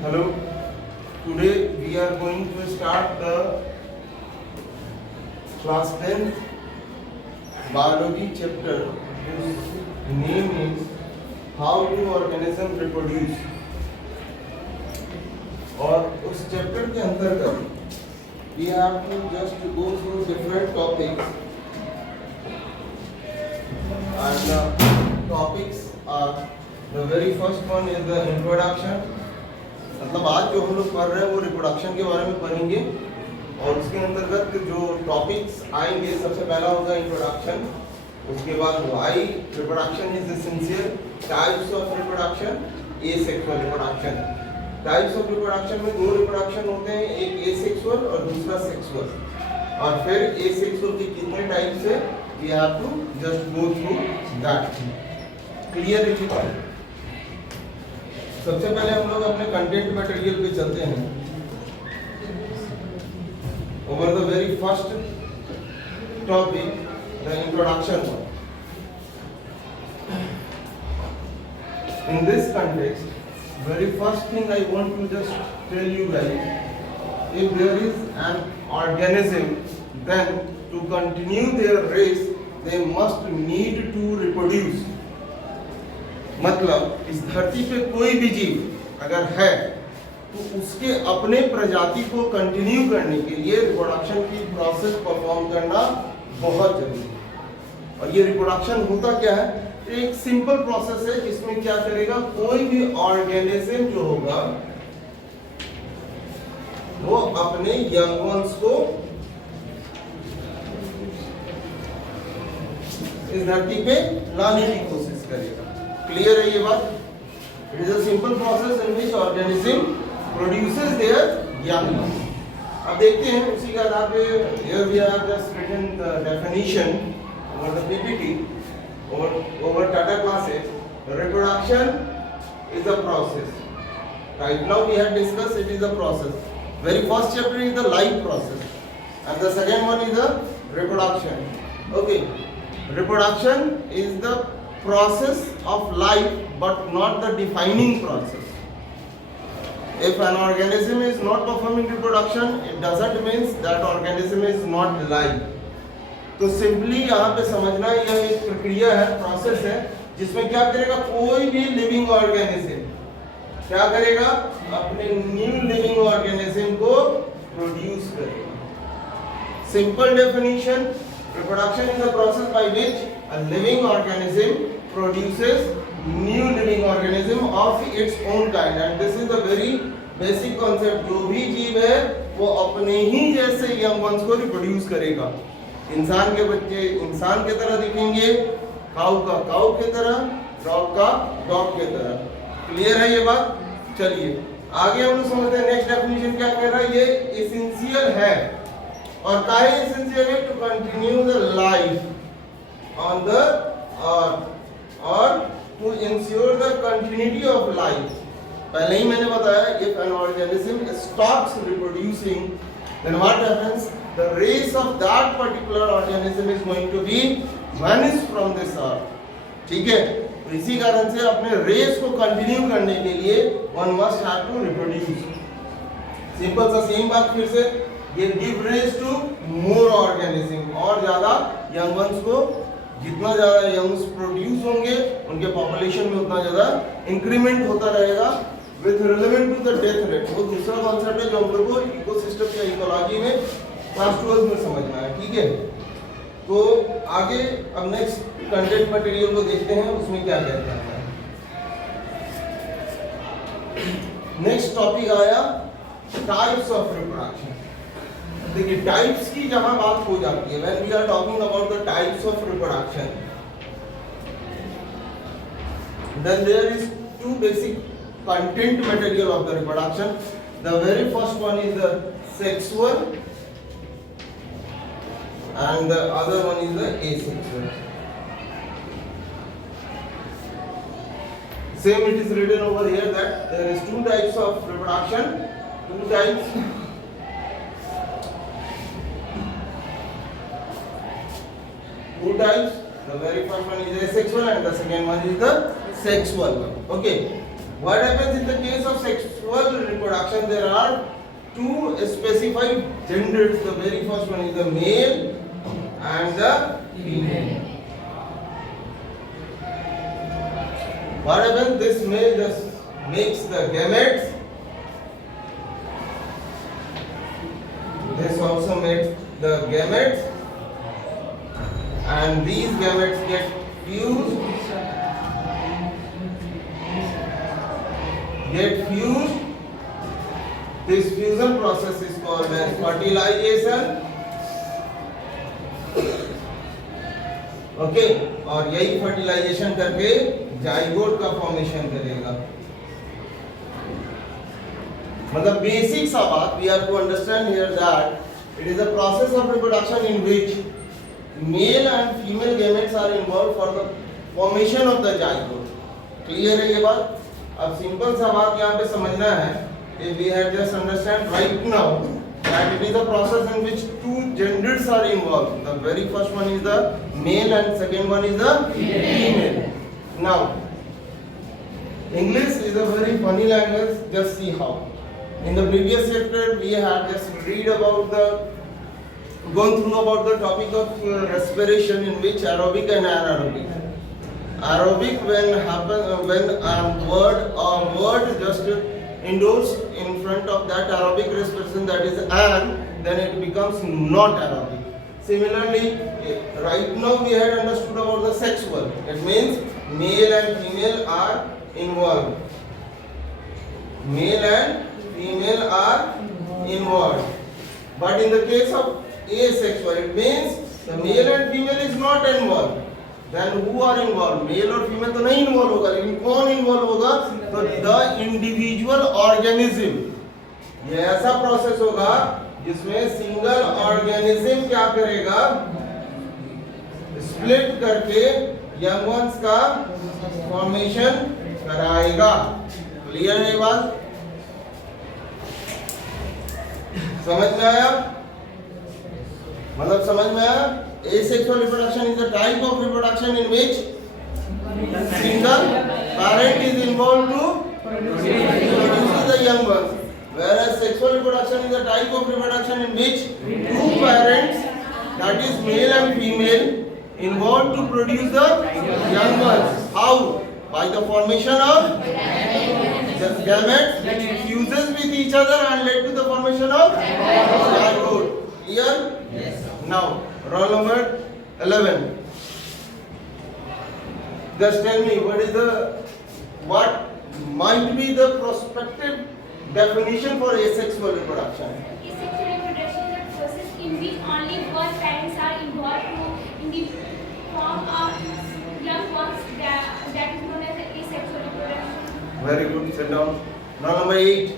Hello, today we are going to start the class 10 biology chapter whose name is how do organism reproduce। और उस chapter के अंतर्गत we have to just go through different topics and the topics are the very first one is the introduction। मतलब आज जो हम लोग पढ़ रहे हैं वो रिप्रोडक्शन के बारे में पढ़ेंगे और उसके अंतर्गत जो टॉपिक्स आएंगे सबसे पहला होगा इंट्रोडक्शन, उसके बाद why reproduction is essential, types of reproduction, asexual reproduction. Types of reproduction में दो रिप्रोडक्शन होते हैं, एक एसेक्सुअल और दूसरा सेक्सुअल, और फिर एसेक्सुअल के कितने टाइप्स है we have to just go through that. Clear है? सबसे पहले हम लोग अपने कंटेंट मटेरियल पे चलते हैं। Over the very first topic the introduction one. In this context very first thing I want to just tell you guys, if there is an organism then to continue their race they must need to reproduce। मतलब इस धरती पे कोई भी जीव अगर है तो उसके अपने प्रजाति को कंटिन्यू करने के लिए रिप्रोडक्शन की प्रोसेस परफॉर्म करना बहुत जरूरी है। और ये रिप्रोडक्शन होता क्या है? एक सिंपल प्रोसेस है जिसमें क्या करेगा, कोई भी ऑर्गेनिज्म जो होगा वो अपने यंग वंस को इस धरती पे लाने की कोशिश करेगा। क्लियर है ये बात? It is a simple process in which organism produces their young. अब देखते हैं उसी के आधार पे here we have just written the definition over the PPT over Tata classes. Reproduction is a process. Right now we have discussed it is a process. Very first chapter is the life process and the second one is the reproduction. Okay, reproduction is the process of life but not the defining process. If an organism is not performing reproduction, it doesn't mean that organism is not alive. तो simply यहाँ पे समझना यह एक प्रक्रिया है, process है जिसमें क्या करेगा, कोई भी लिविंग ऑर्गेनिज्म क्या करेगा, अपने न्यू लिविंग ऑर्गेनिज्म को प्रोड्यूस करेगा। Simple definition, reproduction is the process by which a living organism produces new living organism of its own kind and this is the very basic concept. जो भी जीव है वो अपने ही जैसे यंग वंस को रिप्रोड्यूस करेगा। इंसान के बच्चे इंसान की तरह दिखेंगे, काऊ का काऊ की तरह, डॉग का डॉग की तरह। क्लियर है ये बात? चलिए आगे हम लोग समझते हैं। नेक्स्ट डेफिनेशन क्या कह रहा है, ये एसेंशियल है और काहे एसेंशियल है, to continue the life on the earth और to ensure the continuity of life. पहले ही मैंने बताया, if an organism stops reproducing then what happens, the race of that particular organism is going to be vanish from this earth. ठीक है, तो इसी कारण से अपने रेस को कंटिन्यू करने के लिए one must have to reproduce. Simple सा सेम बात फिर से, ये give rise to more organism, और ज्यादा यंग वंस को, जितना ज्यादा यंग्स प्रोड्यूस होंगे उनके पॉपुलेशन में उतना ज्यादा इंक्रीमेंट होता रहेगा with relevant to the death rate. वो दूसरा कॉन्सेप्ट है जो हम लोग को इकोसिस्टम या इकोलॉजी में क्लास 12 में समझना है। ठीक है, तो आगे अब नेक्स्ट कंटेंट मटेरियल को देखते हैं, उसमें क्या कहते हैं। नेक्स्ट टॉपिक आया टाइप्स ऑफ रिप्रोडक्शन। देखिए टाइप्स की जहां बात हो जाती है, when we are talking about the types of reproduction, then there is two basic content material of the reproduction. The very first one is the sexual and the other one is the asexual. Same it is written over here that there is two types of reproduction, two types. Two types. The very first one is asexual and the second one is the sexual one. Okay. What happens in the case of sexual reproduction? There are two specified genders. The very first one is the male and the female. What happens? This male just makes the gametes. This also makes the gametes, and these gametes get fused. This fusion process is called as fertilization. Okay और यही fertilisation करके zygote का formation करेगा. मतलब basic सा बात, we are to understand here that it is a process of reproduction in which male and female gametes are involve for the formation of the zygote. Clear है ये बात? अब सिंपल सा बात यहाँ पे समझना है. If we had just understand right now that it is a process in which two genders are involved. The very first one is the male and second one is the female. Now, English is a very funny language. Just see how. In the previous chapter we had just gone through about the topic of respiration, in which aerobic and anaerobic. Aerobic when a word just endorsed in front of that aerobic respiration, that is an, then it becomes not aerobic. Similarly, right now we had understood about the sexual. It means male and female are involved. Male and female are involved. But in the case of asexual, it means the male and female is not involved. Then who are involved? Male और female तो नहीं involved होगा, लेकिन कौन involved होगा? तो the individual organism. ये ऐसा प्रोसेस होगा जिसमें सिंगल ऑर्गेनिज्म क्या करेगा? स्प्लिट करके यंग वंस का फॉर्मेशन कराएगा. क्लियर है बात? समझ में आया? मतलब समझ में आया? Asexual reproduction is a type of reproduction in which single parent is involved to produce the young ones, whereas sexual reproduction is a type of reproduction in which two parents, that is male and female, involved to produce the young ones. How? By the formation of the gametes which fuses with each other and led to the formation of zygote. Clear? Yes. Now, roll number 11. Just tell me what might be the prospective definition for asexual reproduction? Asexual reproduction is a process in which only one parents are involved in the form of young ones. That is known as asexual reproduction. Very good. Sit down. Now number 8.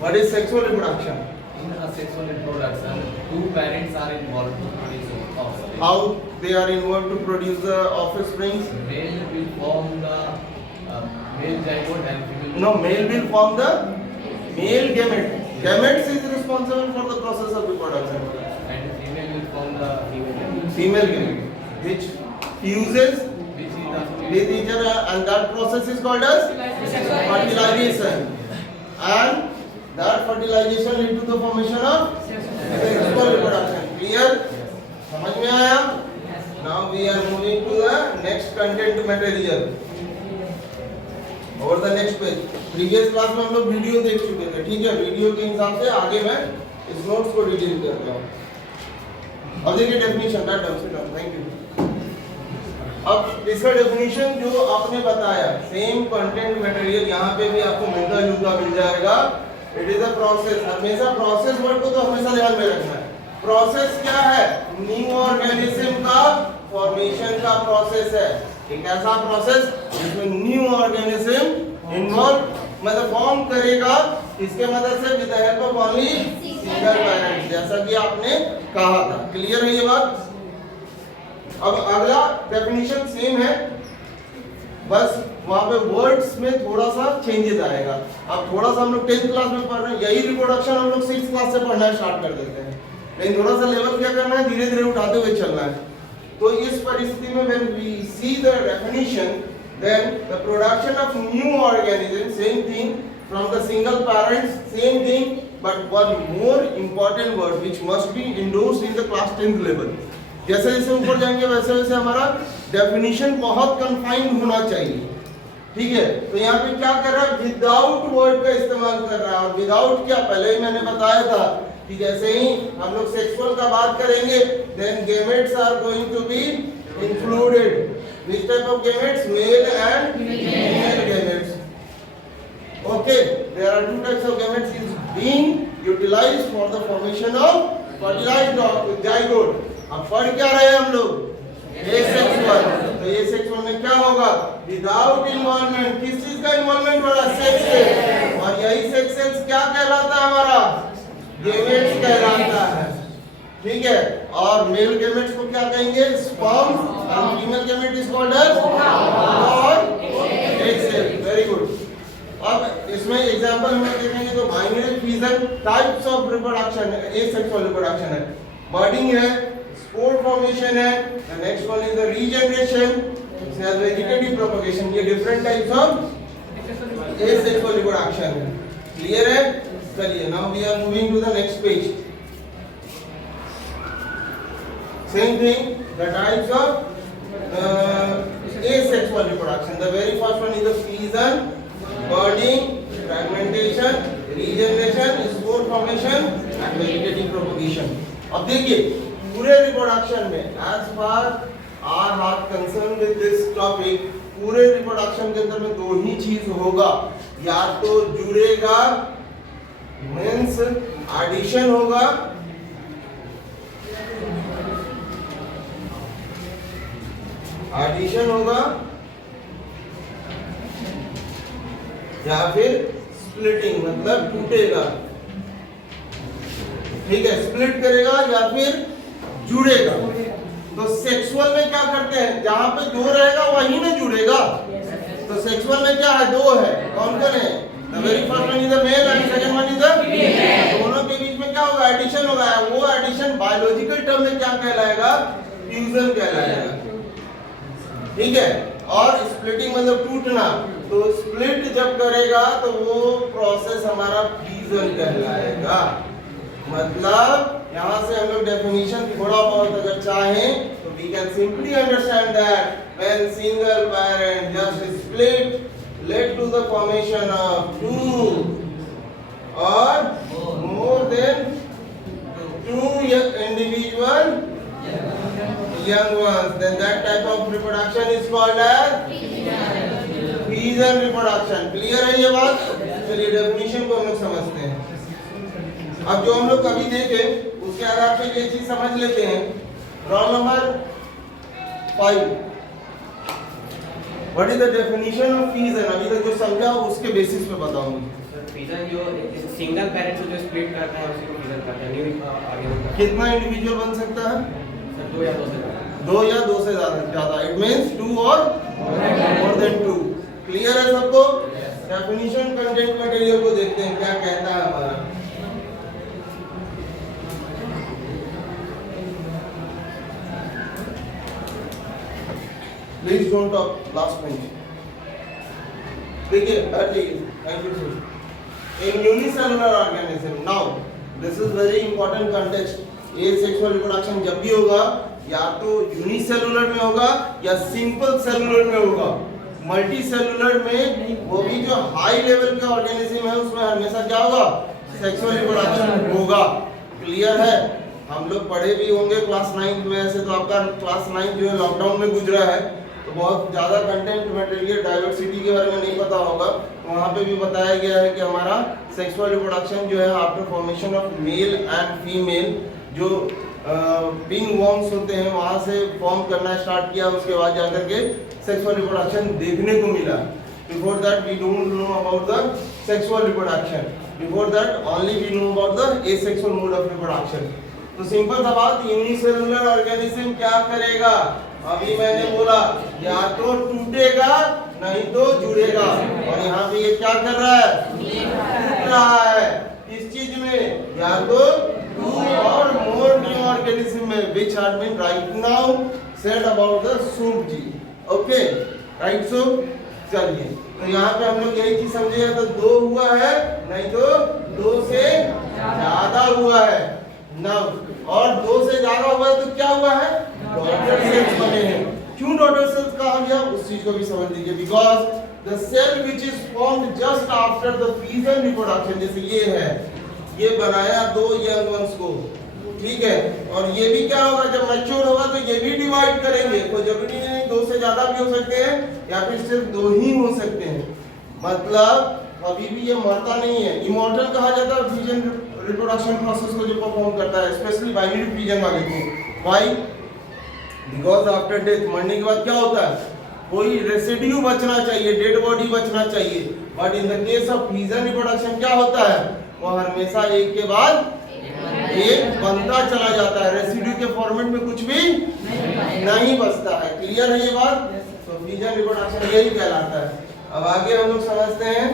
What is sexual reproduction? In a sexual reproduction, two parents are involved to produce offspring. How they are involved to produce the offspring? Male will form the male zygote and female. No, male will form the male gamete. Gametes is responsible for the process of reproduction. And female will form the Female gamete, which fuses which is the with each other, and that process is called as fertilization. And that fertilization lead to the formation of sexual reproduction. Clear? समझ में आया? Now we are moving to the next content material. Over the next page. Previous class में हम लोग video देख चुके थे, ठीक है? वीडियो के हिसाब से आगे मैं इस नोट्स को डिटेल करता हूँ. अब देखिए डेफिनेशन का थैंक यू. अब इसका डेफिनेशन जो आपने बताया, सेम कंटेंट मटेरियल यहाँ पे भी आपको मिलता जुलता मिल जाएगा. It is a process. हमेशा प्रोसेस वर्ड को तो हमेशा ध्यान में रखना है. प्रोसेस क्या है? न्यू ऑर्गेनिज्म का फॉर्मेशन का प्रोसेस है. एक ऐसा प्रोसेस जिसमें न्यू ऑर्गेनिज्म इन्वॉल्व मतलब फॉर्म करेगा, इसके मदद से with the help of only single parent, जैसा कि आपने कहा था. क्लियर है ये बात? अब अगला डेफिनेशन सेम है, बस वहां पे वर्ड्स में थोड़ा सा चेंजेस आएगा. अब थोड़ा सा हम लोग 10th क्लास में पढ़ रहे हैं, यही रिप्रोडक्शन हम लोग 6th क्लास से पढ़ना स्टार्ट कर देते हैं, लेकिन थोड़ा सा लेवल क्या करना है, धीरे धीरे उठाते हुए चलना है. तो इस परिस्थिति में when we see the definition, Then the production of new organisms, same thing from the single parents, same thing, but one more important word which must be endorsed in the class 10th level. जैसे जैसे ऊपर जाएंगे वैसे वैसे हमारा definition बहुत confined होना चाहिए, ठीक है। तो यहाँ पे क्या कर रहा है, विदाउट वर्ड का इस्तेमाल कर रहा है। और विदाउट क्या, पहले ही मैंने बताया था कि जैसे ही हम लोग सेक्सुअल का बात करेंगे, then gametes are going to be included. Which type of gametes? Male and female gametes. Okay, there are two types of gametes is being utilized for the formation of fertilized zygote. अब पढ़ क्या रहे हैं हम लोग, asexual। तो asexual में क्या होगा, विदाउट इन्वॉल्वमेंट। किस चीज का इन्वॉल्वमेंट हो रहा है, सेक्स से। और यही सेक्स सेल्स क्या कहलाता है हमारा, गेमेट्स कहलाता है, ठीक है। और मेल गेमेट्स को क्या कहेंगे, स्पर्म, और female gamete is called as egg cell. Very good. अब इसमें एग्जांपल हम देखेंगे तो binary fission types of reproduction है, एसेक्सुअल रिप्रोडक्शन है, बर्डिंग है, स्पोर फॉर्मेशन है, the next one is the regeneration, cell vegetative propagation. ये different types of asexual reproduction है। क्लियर है? चलिए, now we are moving to the next page. Same thing, the types of asexual reproduction. The very first one is the fission, budding, fragmentation, regeneration, spore formation and vegetative propagation. अब देखिए पूरे reproduction में, as far our heart concerned with this topic, पूरे reproduction के अंदर में दो ही चीज होगा, या तो जुड़ेगा मीन्स एडिशन होगा, एडिशन होगा, या फिर स्प्लिटिंग मतलब टूटेगा, ठीक है, स्प्लिट करेगा या फिर जुड़ेगा। तो सेक्सुअल में क्या करते हैं, जहां पे दो रहेगा वही ना जुड़ेगा। तो सेक्सुअल में क्या है, दो है, कौन कौन है, the very first one is the male and second one is the female. दोनों के बीच में क्या होगा, एडिशन होगा। वो एडिशन बायोलॉजिकल टर्म में क्या कहलाएगा, फ्यूजन कहलाएगा, ठीक है। और स्प्लिटिंग मतलब टूटना, तो स्प्लिट जब करेगा तो वो प्रोसेस हमारा फ्यूजन कहलाएगा। मतलब यहाँ से हम लोग डेफिनेशन थोड़ा बहुत अगर चाहें तो we can simply understand that when single parent just split led to the formation of two और more than two individual young ones, then that type of reproduction is called as fission reproduction. Clear है ये बात? चलिए definition को हम लोग समझते हैं। अब जो हम लोग कभी देखे उसके आधार पे ये चीज समझ लेते हैं। Roll number 5, what is the definition of fission? अभी तक जो समझा उसके बेसिस पे बताऊंगा। fission जो सिंगल पेरेंट से जो स्प्लिट करता है उसी को fission कहते हैं। न्यू आगे कितना इंडिविजुअल बन सकता है, दो या दो से ज्यादा। इट मींस 2 और मोर देन 2। क्लियर है सबको? डेफिनेशन कंटेंट मटेरियल को देखते हैं क्या कहता है हमारा। Please don't talk last minute. देखिए thank you sir. In unicellular organism, now this is very important context. Asexual reproduction जब भी होगा या तो यूनिसेलुलर में होगा या सिंपल सेलुलर में होगा। मल्टी सेलुलर में वो भी जो हाई लेवल के ऑर्गेनिज्म है उसमें हमेशा क्या होगा, सेक्सुअल रिप्रोडक्शन होगा। क्लियर है? हम लोग पढ़े भी होंगे क्लास 9 में। ऐसे तो आपका क्लास 9 जो है लॉकडाउन में गुजरा है, तो बहुत ज़्यादा कंटेंट मटेरियल डाइवर्सिटी के बारे में नहीं पता होगा। वहाँ पे भी बताया गया है कि हमारा सेक्सुअल रिप्रोडक्शन जो है after formation of male and female, जो बिंग वॉर्म्स होते हैं वहाँ से फॉर्म करना स्टार्ट किया, उसके बाद जाकर के सेक्सुअल रिप्रोडक्शन देखने को मिला। Before that we don't know about the sexual reproduction, before that only we know about the asexual mode of reproduction. तो सिंपल सा बात, यूनिसेलुलर ऑर्गेनिज्म क्या करेगा, अभी मैंने बोला या तो टूटेगा नहीं तो जुड़ेगा। और यहाँ पे ये क्या कर रहा है, टूट रहा है। इस चीज में या तो 2 और more new organism में which had been right now said about the Subji. Okay, right. So चलिए, तो यहाँ पे हम लोग यही चीज समझे, या तो 2 हुआ है, नहीं तो 2 से ज्यादा हुआ है ना, और 2 से ज्यादा हुआ है तो क्या हुआ है, डॉटर सेल्स बने हैं। क्यों डॉटर सेल्स कहा गया उस चीज को भी समझ लीजिए, because the cell which is formed just after the fission reproduction, जैसे ये है, ये बनाया 2 यंग वंस को, ठीक है, और ये भी क्या होगा, जब मैच्योर होगा तो ये भी डिवाइड करेंगे, कोई जरूरी नहीं 2 से ज्यादा भी हो सकते हैं या फिर सिर्फ 2 ही हो सकते हैं, मतलब अभी भी ये मरता नहीं है, इमॉर्टल कहा जाता है फिजन रिप्रोडक्शन प्रोसेस को जो परफॉर्म करता है, स्पेशली बाइनरी फिजन वाले को। व्हाई? बिकॉज आफ्टर डेथ, मरने के बाद क्या होता है, कोई रेसिड्यू बचना चाहिए, डेड बॉडी बचना चाहिए, but in the case of fission reproduction क्या होता है, वो हमेशा एक के बाद एक बनता चला जाता है, रेसिड्यू के फॉर्मेट में कुछ भी नहीं बचता है। क्लियर है ये बात? तो फिजन रिप्रोडक्शन यही कहलाता है। अब आगे हम लोग समझते हैं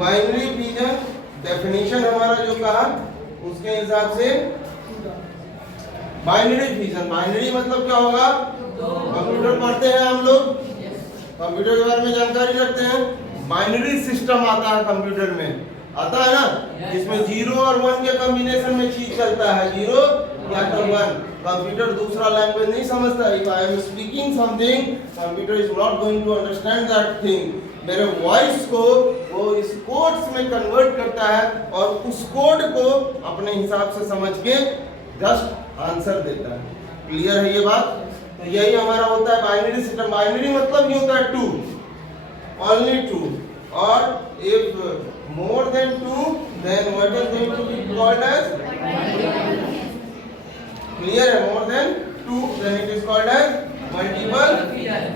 बाइनरी फिजन डेफिनेशन हमारा जो कहा उसके हिसाब से, बाइनरी फिजन, बाइनरी मतलब क्या होगा, कंप्यूटर पढ़ते हैं हम लोग, कंप्यूटर के बारे में जानकारी रखते हैं, बाइनरी सिस्टम आता है कंप्यूटर में, आता है ना, जिसमें 0 और 1 के कॉम्बिनेशन में चीज चलता है, 0 या तो 1। कंप्यूटर दूसरा लैंग्वेज नहीं समझता, if I am speaking something, computer is not going to understand that thing, मेरे वॉइस को वो इस कोड्स में कन्वर्ट करता है और उस कोड को अपने हिसाब से समझ के जस्ट आंसर देता है। क्लियर है ये बात? तो यही हमारा होता है बाइनरी सिस्टम। बाइनरी मतलब ये होता है 2, ओनली 2, और if more than 2, then what is going to be called as? Clear है? More than 2, then it is called as multiple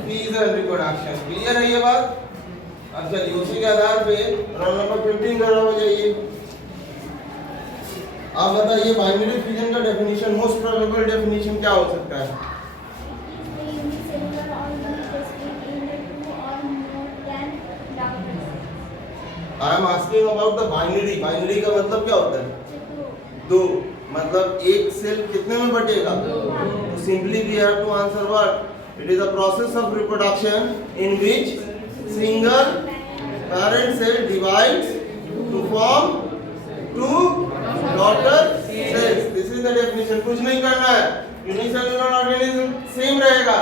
fission reproduction. Clear है ये बात? अब चलिए उसी के आधार पे रोल नंबर 15 खड़ा हो जाइए। आप बताइए बाइनरी फिजन का डेफिनेशन, मोस्ट प्रोबेबल डेफिनेशन क्या हो सकता है? I am asking about the binary. Binary का मतलब क्या होता है? 2, मतलब एक सेल कितने में बटेगा? तो simply we have to answer what? It is a process of reproduction in which single parent cell divides to form 2 daughter cells. This is the definition. कुछ नहीं करना है। Unicellular organism सेम रहेगा।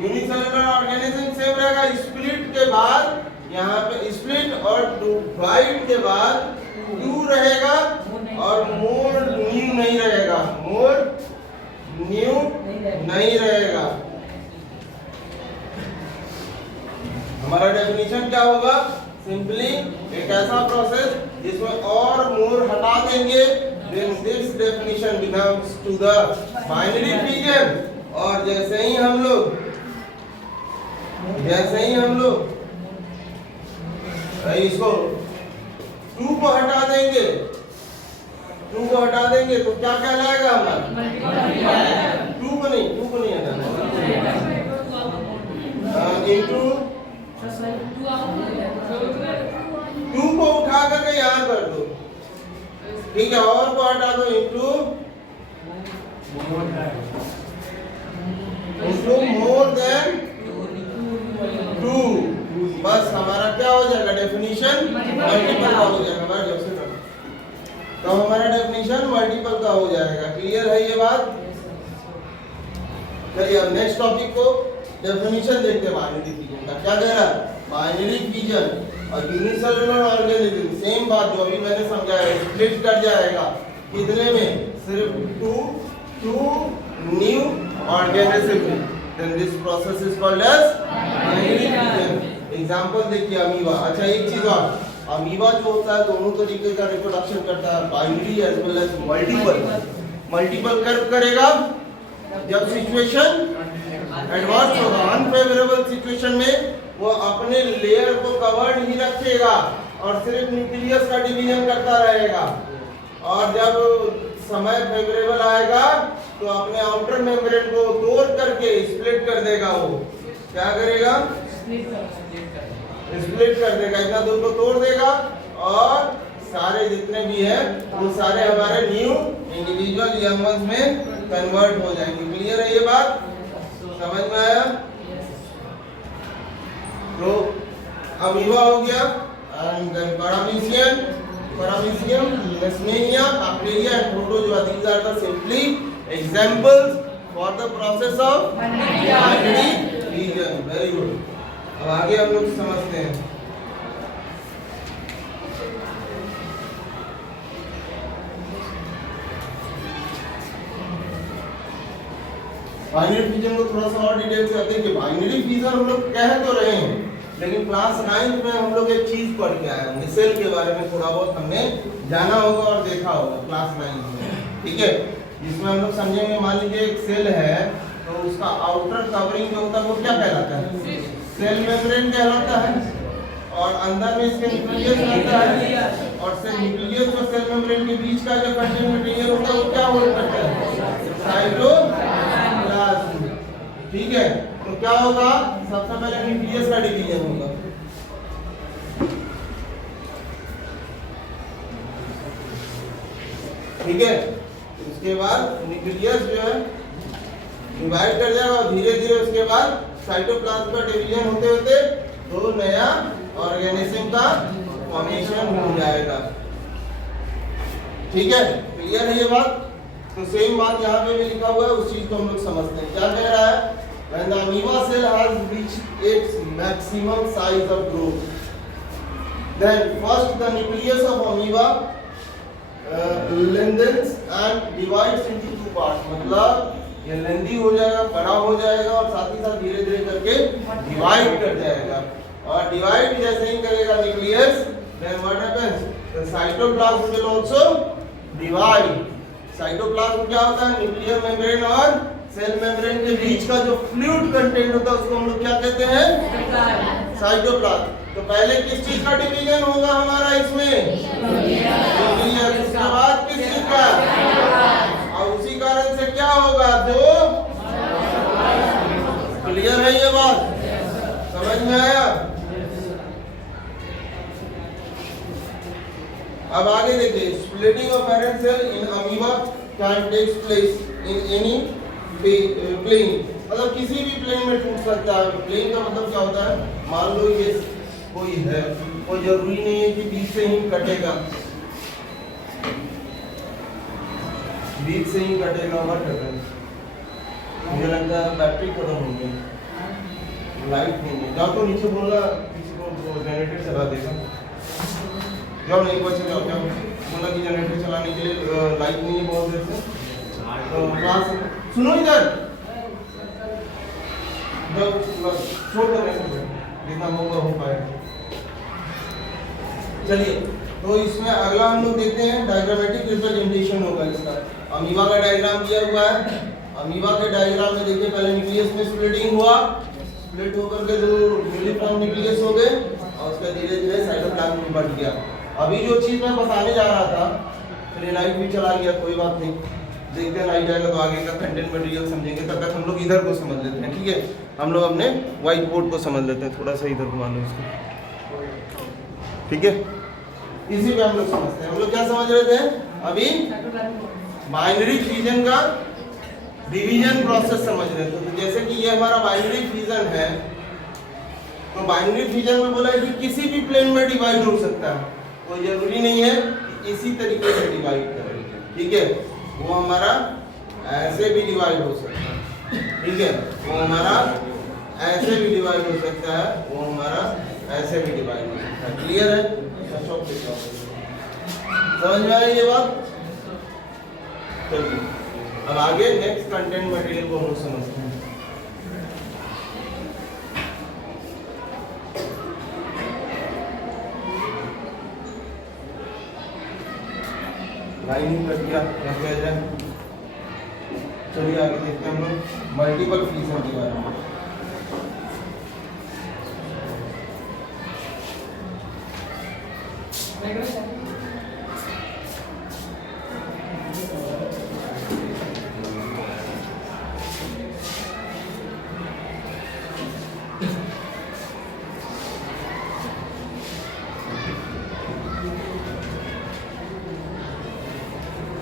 यूनिसेलुलर ऑर्गेनिज्म सेम रहेगा। Split के बाद यहाँ पे स्प्लिट और डिवाइड के बाद 2 रहेगा और मोर न्यू नहीं रहेगा, मोर न्यू नहीं रहेगा। हमारा डेफिनेशन क्या होगा? सिंपली एक ऐसा प्रोसेस जिसमें और मोर हटा देंगे, then this definition belongs to the binary fission. और जैसे ही हम लोग इसको 2 को हटा देंगे, 2 को हटा देंगे तो क्या कहलाएगा हमारा? 2 को नहीं हटाना, इनटू 2 को उठा करके यहाँ कर दो, ठीक है, और को हटा दो इनटू मोर देन 2। बस हमारा क्या हो जाएगा? डेफिनेशन मल्टीपल का हो जाएगा। तो हमारा डेफिनेशन मल्टीपल का हो जाएगा। क्लियर है ये बात? चलिए अब नेक्स्ट टॉपिक को डेफिनेशन देखते हैं बाइनरी फिजन का। क्या कह रहा है? बाइनरी फिजन और यूनिसेलुलर ऑर्गेनिज्म सेम बात जो अभी मैंने समझाया, स्प्लिट कर जाएगा कितने में? सिर्फ 2 new organism. Then this process is called as binary fusion. Example देखिए अमीबा। अच्छा एक चीज और, अमीबा जो होता है दोनों तरीके का रिप्रोडक्शन करता है, binary as well as multiple. Multiple कब करेगा? जब सिचुएशन एडवर्स होगा, अनफेवरेबल सिचुएशन में वो अपने लेयर को कवर्ड ही रखेगा और सिर्फ न्यूक्लियस का डिवीजन करता रहेगा, और जब समय फेवरेबल आएगा तो अपने आउटर मेम्ब्रेन को तोड़ करके स्प्लिट कर देगा। वो क्या करेगा? स्प्लिट कर देगा, इतना दूर को तोड़ देगा और सारे जितने भी है वो सारे हमारे न्यू इंडिविजुअल यंग वंस में कन्वर्ट हो जाएंगे। क्लियर है ये बात? समझ में आया? तो अमीबा हो गया and paramecium, leishmania, bacteria and protozoa, these are the simply examples for the process of binary fusion. Very good. अब आगे हम लोग समझते हैं। बाइनरी फ्यूजन को थोड़ा सा और डिटेल से देखिए। बाइनरी फ्यूजन हम लोग कह तो रहे हैं, लेकिन क्लास 9 में हम लोग एक चीज पढ़ के आए होंगे, सेल के बारे में थोड़ा बहुत हमने जाना होगा और देखा होगा क्लास 9 में, ठीक है। जिसमें हम लोग समझेंगे, मान लीजिए एक सेल है तो उसका आउटर कवरिंग जो होता है वो क्या कहलाता है? सेल मेम्ब्रेन कहलाता है, और अंदर में इसके न्यूक्लियस रहता है, और सेल न्यूक्लियस और सेल मेम्ब्रेन के बीच का जो कंटेंट मटेरियल होता है वो क्या होल्ड करता है? साइटोप्लाज्म, ठीक है। तो क्या होगा? सबसे पहले न्यूक्लियस का डिवीजन होगा, ठीक है। उसके बाद न्यूक्लियस जो है डिवाइड कर जाएगा और धीरे धीरे उसके बाद साइटोप्लाज्म का डिवीजन होते होते तो नया ऑर्गेनिज्म का फॉर्मेशन हो जाएगा, ठीक है। क्लियर है ये बात? तो सेम बात यहाँ पे भी लिखा हुआ है, उस चीज को हम लोग समझते हैं। क्या कह रहा है? When the amoeba cell has reached its maximum size of growth, then first the nucleus of amoeba lengthens and divides into two parts. मतलब ये लेंदी हो जाएगा, बड़ा हो जाएगा और साथ ही साथ धीरे धीरे करके डिवाइड कर जाएगा, और डिवाइड जैसे ही करेगा nucleus, then what happens? The cytoplasm will also divide. Cytoplasm क्या होता है? न्यूक्लियर मेम्ब्रेन और सेल मेम्ब्रेन के बीच का जो फ्लूइड कंटेंट होता है उसको हम लोग क्या कहते हैं? साइटोप्लाज्म। तो पहले किस चीज का डिवीजन होगा हमारा इसमें? न्यूक्लियर। उसके बाद किस चीज का? और उसी कारण से क्या होगा? जो क्लियर है ये बात? समझ में आया? अब आगे देखिए, splitting of parent cell in amoeba can take place in any plane, मतलब किसी भी प्लेन में टूट सकता है। प्लेन का मतलब क्या होता है? मान लो ये कोई है, कोई जरूरी नहीं है कि बीच से ही कटेगा, बीच से ही कटेगा। मत कटे, मुझे लगता है बैटरी खत्म हो गई, लाइट नहीं है। जाओ तो नीचे बोला किसी को जनरेटर चला देगा, जाओ नहीं बचे जाओ, जाओ बोला कि जनरेटर चलाने के लिए लाइट नहीं है बहुत देर से। तो क्लास सुनो इधर, जब छोड़ दो जितना होगा हो पाएगा। चलिए, तो इसमें अगला हम लोग देखते हैं, डायग्रामेटिक रिप्रेजेंटेशन होगा इसका। अमीबा का डायग्राम दिया हुआ है। अमीबा के डायग्राम में देखिए, पहले न्यूक्लियस में स्प्लिटिंग हुआ, स्प्लिट होकर के जो यूनिफॉर्म न्यूक्लियस हो गए और उसका धीरे धीरे साइटोप्लाज्म में बढ़ गया। अभी जो चीज मैं बताने जा रहा था, चलिए लाइट भी चला गया, कोई बात नहीं, देखते हैं लाइट आएगा तो आगे का कंटेंट मटेरियल समझेंगे। तब तक हम लोग इधर को समझ लेते हैं, ठीक है। हम लोग अपने व्हाइट बोर्ड को समझ लेते हैं, थोड़ा सा इधर घुमा लो इसको, ठीक है। इसी पे हम लोग समझते हैं। हम लोग क्या समझ रहे थे अभी? बाइनरी फ्यूजन का डिवीजन प्रोसेस समझ रहे थे। तो जैसे कि ये हमारा बाइनरी फ्यूजन है, तो बाइनरी फ्यूजन में बोला है कि किसी भी प्लेन में डिवाइड हो सकता है, कोई जरूरी नहीं है कि इसी तरीके से डिवाइड करें, ठीक है। वो हमारा ऐसे भी डिवाइड हो सकता है, ठीक है। वो हमारा ऐसे भी डिवाइड हो सकता है, वो हमारा ऐसे भी डिवाइड हो सकता है। क्लियर है? समझ में आई ये बात? चलिए अब आगे नेक्स्ट कंटेंट मटेरियल को हम समझते हैं। लाइनिंग कर दिया, रख दिया जाए। चलिए आगे देखते हैं हम लोग मल्टीपल फ्यूजन के बारे में।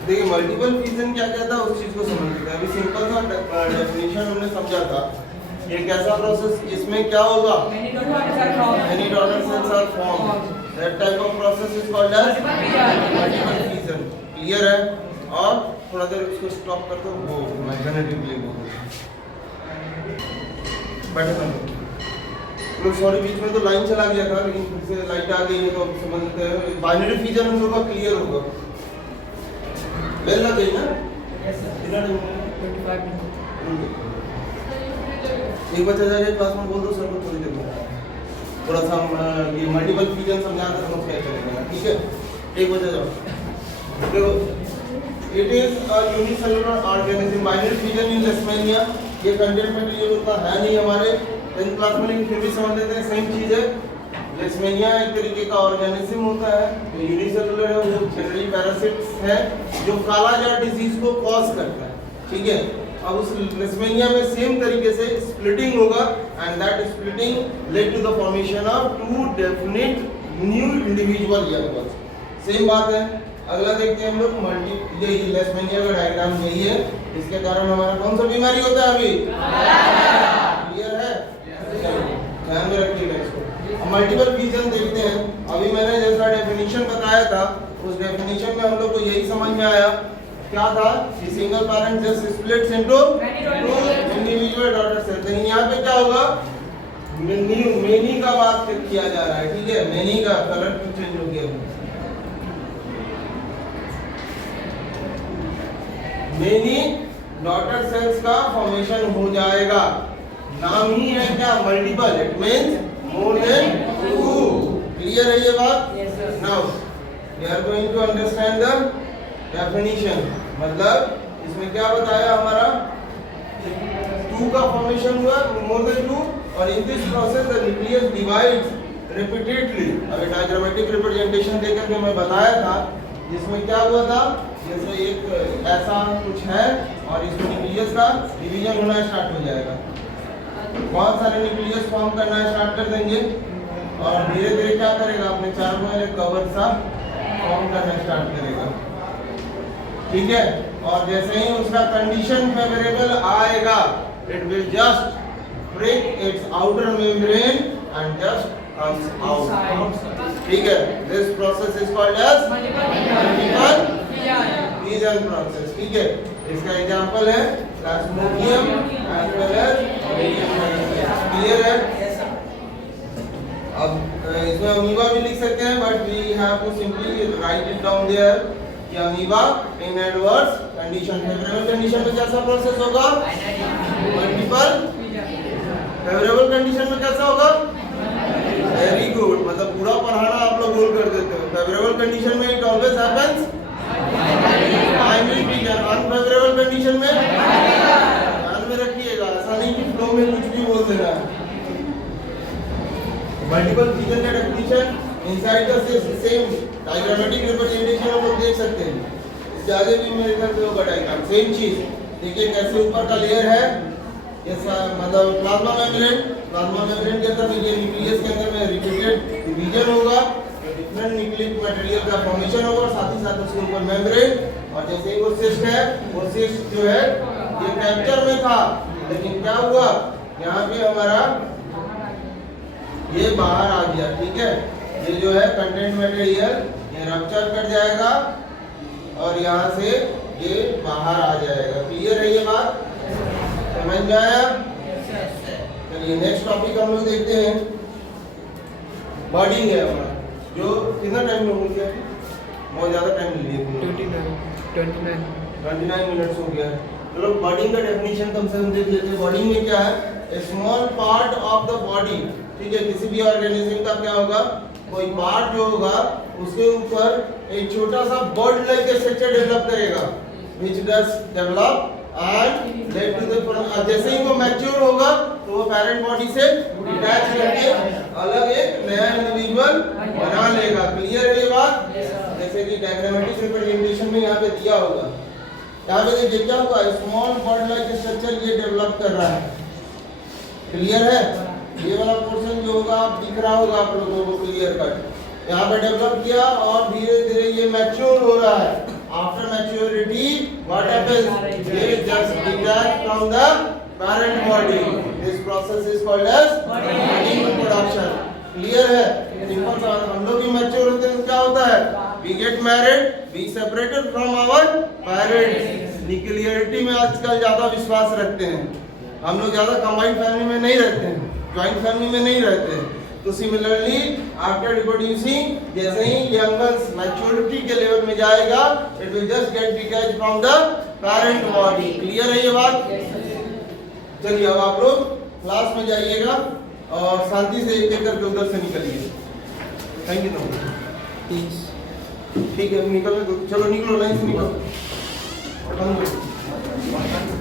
देखिए मल्टीपल फ्यूजन क्या कहता है उस चीज को समझ लेते हैं। अभी सिंपल सा डेफिनेशन हमने समझा था ये कैसा प्रोसेस, इसमें क्या होगा, Many daughter cells are formed. many daughter cells are formed. That type of process is called as multiple fission. Clear है? और थोड़ा देर इसको स्टॉप कर दो, वो मैग्नेटिक प्ले बोल बैठे लोग, सॉरी बीच में तो लाइन चला गया था, लेकिन फिर से लाइट आ गई है तो अब समझ लेते हैं। बाइनरी फिजन हम लोग का क्लियर होगा, बेल लग गई ना? Yes, sir. कितना टाइम हो गया? 25 minutes. एक बच्चा जाके क्लास में बोल दो सर को थोड़ी देर में, थोड़ा सा हम ये मल्टीपल फिजन समझा कर समझ क्या चलेगा, ठीक है? एक बच्चा जाओ। देखो, it is a unicellular organism, binary fission in leishmania. ये कंटेंट मटेरियल उतना है नहीं हमारे 10th क्लास में, लेकिन फिर भी समझ लेते हैं, सेम चीज है। लेशमैनिया एक तरीके का ऑर्गेनिज्म होता है, तो यूनिसेलुलर है, वो जनरली पैरासिट्स है जो काला जार डिजीज को कॉज करता है, ठीक है? अब उस लेशमैनिया में सेम तरीके से स्प्लिटिंग होगा, and that splitting led to the formation of two definite new individual young birds. Same बात है। अगला देखते हैं हम लोग मल्टी, ये लेशमैनिया का डायग्राम यही है, इसके कारण हमारा कौन सा बीमारी होता है अभी? क्लियर है? ध्यान में रखिएगा इसको। मल्टीपल फिजन देखते हैं। अभी मैंने जैसा डेफिनेशन बताया था, उस डेफिनेशन में हम लोग को यही समझ में आया, क्या था कि single parent just splits into two individual daughter cells. लेकिन यहाँ पे क्या होगा, मेनी का बात किया जा रहा है, ठीक है? मेनी का कलर चेंज हो गया, मेनी डॉटर सेल्स का फॉर्मेशन हो जाएगा। नाम ही है क्या, multiple, it means more than two. Clear है ये बात? Yes, sir. Now we are going to understand the definition. मतलब इसमें क्या बताया हमारा, टू का फॉर्मेशन हुआ, मोर देन टू, और in this process the nucleus divides repeatedly. अगर डायग्रामेटिक रिप्रेजेंटेशन देकर के मैं बताया था, जिसमें क्या हुआ था, जैसे एक ऐसा कुछ है और इसमें न्यूक्लियस का डिवीजन होना स्टार्ट हो जाएगा, बहुत सारे न्यूक्लियस फॉर्म करना स्टार्ट कर देंगे, और धीरे धीरे क्या करेगा, अपने चारों में एक कवर सा फॉर्म करना स्टार्ट करेगा, ठीक है? और जैसे ही उसका कंडीशन फेवरेबल आएगा, it will just break its outer membrane and just comes out, ठीक है? This process is called as multiple fission process, ठीक है? इसका एग्जांपल है plasmodium as well as oidium. Clear है? अब इसमें अमीबा भी लिख सकते हैं, but we have to simply write it down there कि amoeba in adverse condition, favourable condition में कैसा प्रोसेस होगा, मल्टीपल, फेवरेबल कंडीशन में कैसा होगा, वेरी गुड, मतलब पूरा पढ़ाना आप लोग गोल कर देते हो। फेवरेबल कंडीशन में it always happens primary fission, unfavourable condition में ध्यान में रखिएगा, ऐसा नहीं कि फ्लो में कुछ भी बोल देना है। मल्टीपल फिजन का definition inside the same diagrammatic representation हम लोग देख सकते हैं। इसके आगे भी मेरे ख्याल से होगा डायग्राम, सेम चीज। देखिए कैसे ऊपर का लेयर है, ये मतलब प्लाज्मा मेम्ब्रेन के अंदर ये न्यूक्लियस के अंदर में रिपीटेड डिवीजन होगा, डिफरेंट न्यूक्लिक मटेरियल का फॉर्मेशन होगा, और साथ ही साथ उसके ऊपर मेम्ब्रेन, और जैसे ही वो सिस्ट है, वो सिस्ट जो है ये कैप्चर में था, लेकिन क्या हुआ, यहाँ पे हमारा ये बाहर आ गया, ठीक है? ये जो है कंटेंट मटेरियल ये रप्चर कर जाएगा और यहाँ से ये बाहर आ जाएगा। क्लियर है ये बात? समझ में आया? चलिए नेक्स्ट टॉपिक हम लोग देखते हैं, बर्डिंग है हमारा, जो कितना टाइम में हो गया, बहुत ज़्यादा टाइम ले लिया, 29 मिनट्स हो गया। चलो बर्डिंग का डेफिनेशन कम से कम देख लेते हैं। बर्डिंग में क्या है, a small part of the body, ठीक है? किसी भी ऑर्गेनिज्म का क्या होगा, कोई पार्ट जो होगा उसके ऊपर एक छोटा सा बर्ड लाइक स्ट्रक्चर डेवलप करेगा, which does develop and led to the, जैसे ही वो मैच्योर होगा तो वो पेरेंट बॉडी से डिटैच करके अलग एक नया इंडिविजुअल बना लेगा। क्लियर है ये बात? जैसे कि डायग्रामेटिक रिप्रेजेंटेशन में यहाँ पे दिया होगा, यहाँ पे देखिए क्या होगा, स्मॉल बर्ड लाइक स्ट्रक्चर ये डेवलप कर रहा है। क्लियर है? ये वाला पोर्शन जो होगा आप दिख रहा होगा आप लोगों को क्लियर कट, यहाँ पे डेवलप किया और धीरे धीरे ये मैच्योर हो रहा है। आफ्टर मैच्योरिटी व्हाट हैपेंस, ये just detach from the parent body. This process is called as body reproduction. Clear है? सिंपल सा हम लोग भी मैच्योर होते हैं क्या होता है? We get married, we separated from our parents. Nuclearity में आजकल ज्यादा विश्वास रखते हैं, हम लोग ज्यादा कंबाइंड फैमिली में नहीं रहते हैं, ज्वाइंट फैमिली में नहीं रहते हैं। तो सिमिलरली आफ्टर रिप्रोड्यूसिंग, जैसे ही यंगन्स मैच्योरिटी के लेवल में जाएगा, it will just get detach from the parent body. Clear है ये बात? चलिए अब आप लोग क्लास में जाइएगा और शांति से एक एक करके उधर से निकलिए। Thank you. ठीक है, निकलने दो, चलो निकलो, लाइन से निकलो।